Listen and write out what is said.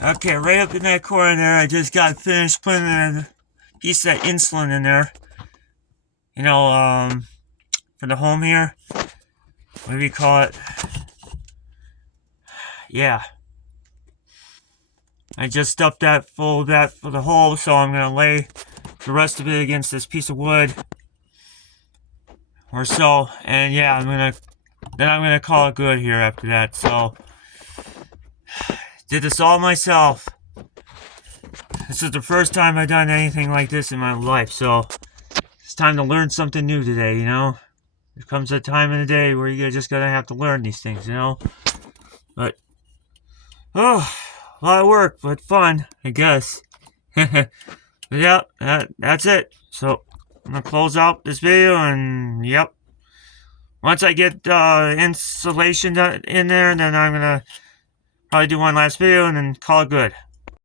Okay, right up in that corner there, I just got finished putting a piece of insulin in there. You know, for the home here. What do we call it? Yeah. I just stuffed that full of that for the hole, so I'm gonna lay the rest of it against this piece of wood or so, and yeah, I'm gonna call it good here after that. So did this all myself. This is the first time I've done anything like this in my life, so it's time to learn something new today, you know? There comes a time in the day where you're just gonna have to learn these things, you know? But, oh, a lot of work, but fun, I guess. But yeah, that's it. So, I'm gonna close out this video, and yep. Once I get insulation in there, then I'm gonna probably do one last video and then call it good.